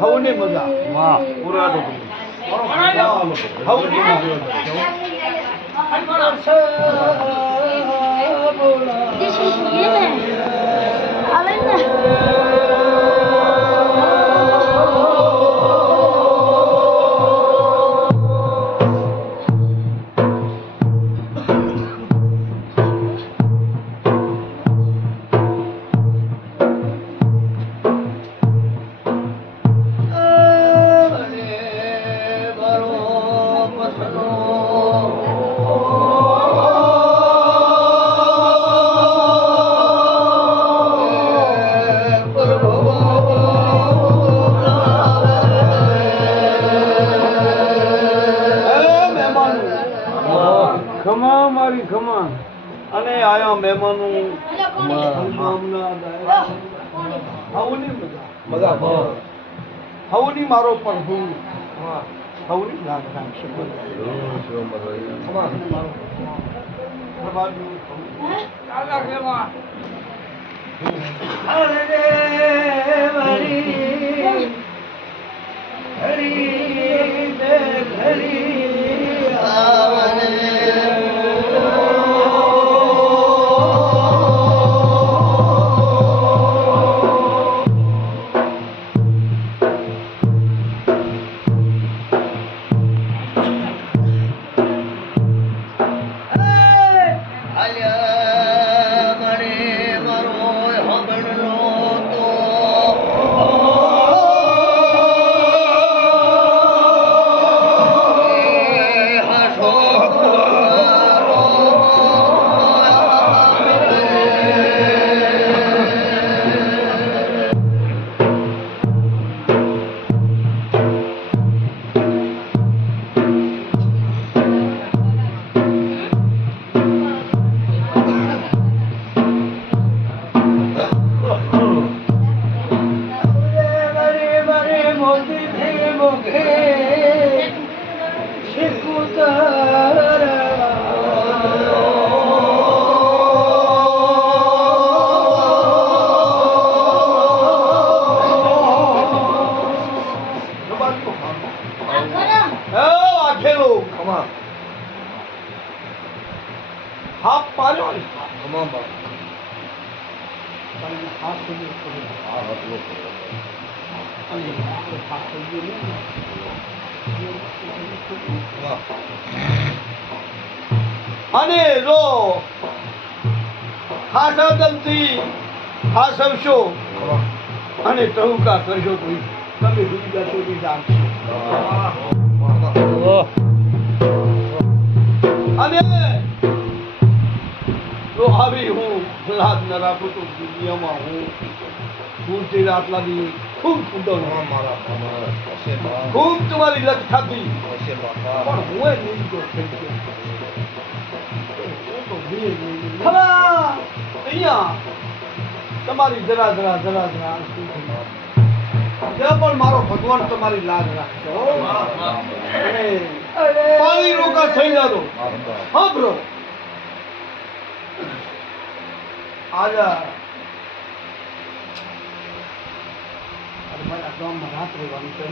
હવની મજા વાહ પૂરા તો હવની This is given. I like that. Hello. ખમા મારી ખમા. અને આયા મહેમાનો. હવની મજા. હવની મારો પ્રભુ હવની રાખશે હાફ પાડ્યો ને પણ હાથ સુધી પડ્યો. અને હાથ સુધી નહીં. અને જો હાસવદલથી હાસવશો અને ટહુકા કરશો કોઈ. તમે ડૂબી જશો બી જાણશો અને જો આવી હું લાજ ન રાખું તો દુનિયામાં હું તે આટલા દી. ખૂબ મારા ખૂબ તમારી લત ખાધી પણ હું એ નહીં. તો ખરા અહીંયા તમારી જરા જરા જરા જરા. ત્યાં પણ મારો ભગવાન તમારી લાજ રાખશો પાણી રોકા થઈ જાતો હા બ્રો. આજા અરે મારા ગામમાં રાત રહેવાનું છે